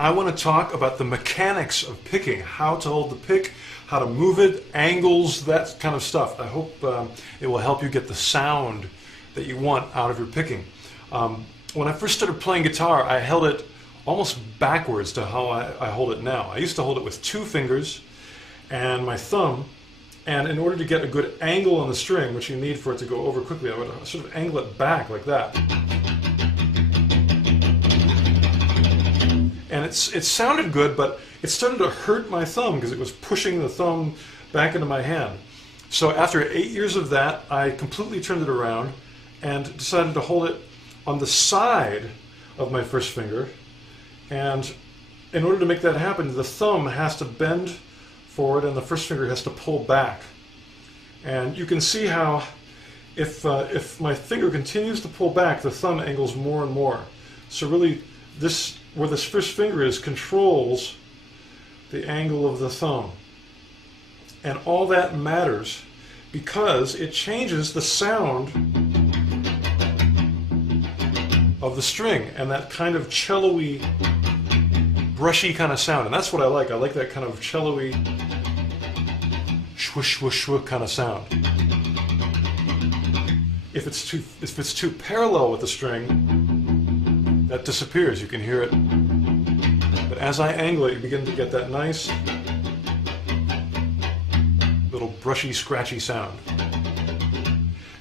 I want to talk about the mechanics of picking, how to hold the pick, how to move it, angles, that kind of stuff. I hope it will help you get the sound that you want out of your picking. When I first started playing guitar, I held it almost backwards to how I hold it now. I used to hold it with 2 fingers and my thumb, and in order to get a good angle on the string, which you need for it to go over quickly, I would sort of angle it back like that. And it sounded good, but it started to hurt my thumb because it was pushing the thumb back into my hand. So after 8 years of that, I completely turned it around and decided to hold it on the side of my first finger. And in order to make that happen, the thumb has to bend forward and the first finger has to pull back. And you can see how if my finger continues to pull back, the thumb angles more and more. So really, where this first finger is controls the angle of the thumb. And all that matters because it changes the sound of the string and that kind of cello-y, brushy kind of sound. And that's what I like. I like that kind of cello-y, swoosh, swoosh, swoosh kind of sound. If it's too parallel with the string, that disappears. You can hear it. But as I angle it, you begin to get that nice little brushy, scratchy sound.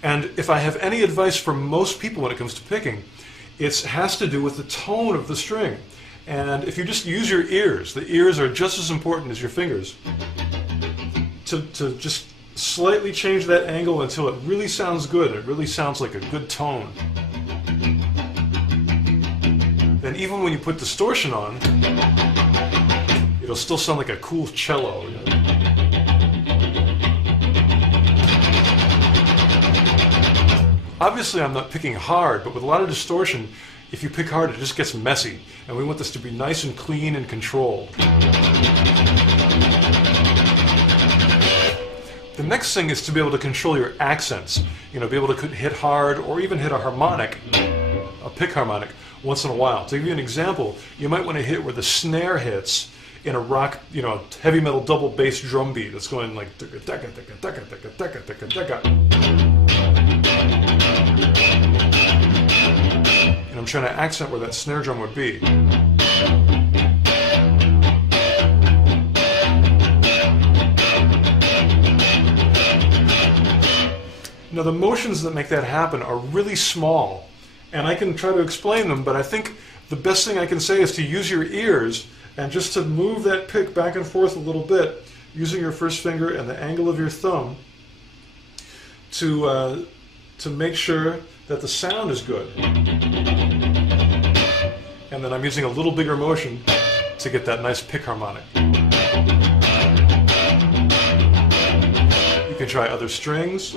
And if I have any advice for most people when it comes to picking, it has to do with the tone of the string. And if you just use your ears, the ears are just as important as your fingers, to just slightly change that angle until it really sounds good, it really sounds like a good tone. Then even when you put distortion on, it'll still sound like a cool cello. You know? Obviously I'm not picking hard, but with a lot of distortion, if you pick hard, it just gets messy. And we want this to be nice and clean and controlled. The next thing is to be able to control your accents. You know, be able to hit hard or even hit a harmonic, a pick harmonic, once in a while. To give you an example, you might want to hit where the snare hits in a rock, you know, heavy metal double bass drum beat that's going like and I'm trying to accent where that snare drum would be. Now the motions that make that happen are really small, and I can try to explain them, but I think the best thing I can say is to use your ears and just to move that pick back and forth a little bit using your first finger and the angle of your thumb to make sure that the sound is good. And then I'm using a little bigger motion to get that nice pick harmonic. You can try other strings.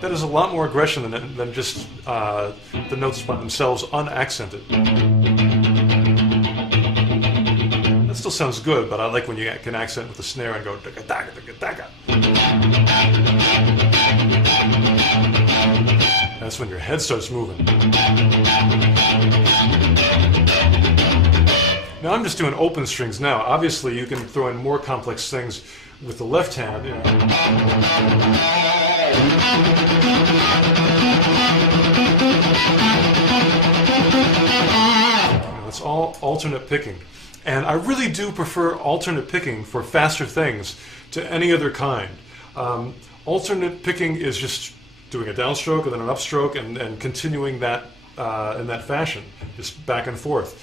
That is a lot more aggression than just the notes by themselves unaccented. That still sounds good, but I like when you can accent with the snare and go daga daga daga daga. That's when your head starts moving. Now I'm just doing open strings now. Obviously you can throw in more complex things with the left hand. You know. It's all alternate picking. And I really do prefer alternate picking for faster things to any other kind. Alternate picking is just doing a downstroke and then an upstroke and continuing that in that fashion, just back and forth.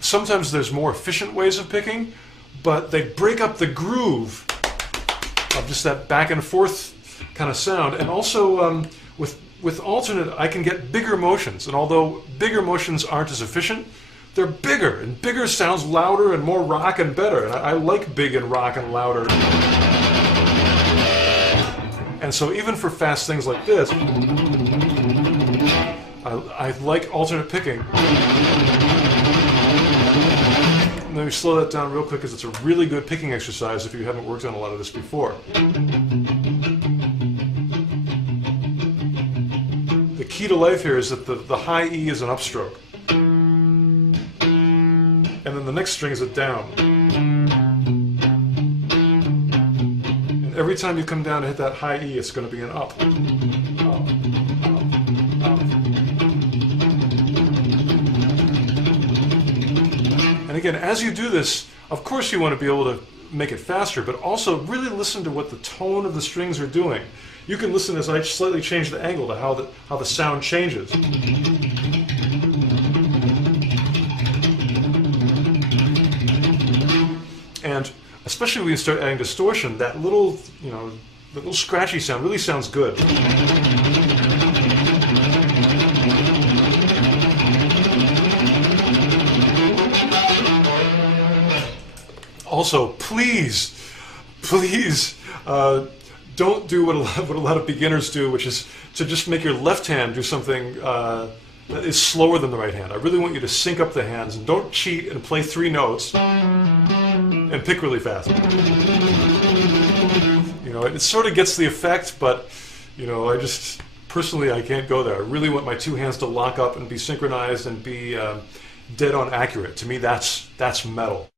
Sometimes there's more efficient ways of picking, but they break up the groove of just that back and forth kind of sound. And also with alternate, I can get bigger motions, and although bigger motions aren't as efficient, they're bigger, and bigger sounds louder and more rock and better. And I like big and rock and louder. And so even for fast things like this, I like alternate picking. Let me slow that down real quick because it's a really good picking exercise if you haven't worked on a lot of this before. The key to life here is that the high E is an upstroke. And then the next string is a down. And every time you come down to hit that high E, it's going to be an up. Up, up, up. And again, as you do this, of course you want to be able to make it faster, but also really listen to what the tone of the strings are doing. You can listen as I slightly change the angle to how the sound changes. And especially when you start adding distortion, that little, the little scratchy sound really sounds good. Also, please, don't do what a lot of beginners do, which is to just make your left hand do something that is slower than the right hand. I really want you to sync up the hands, and don't cheat and play 3 notes and pick really fast. It sort of gets the effect, but personally I can't go there. I really want my 2 hands to lock up and be synchronized and be dead on accurate. To me, that's metal.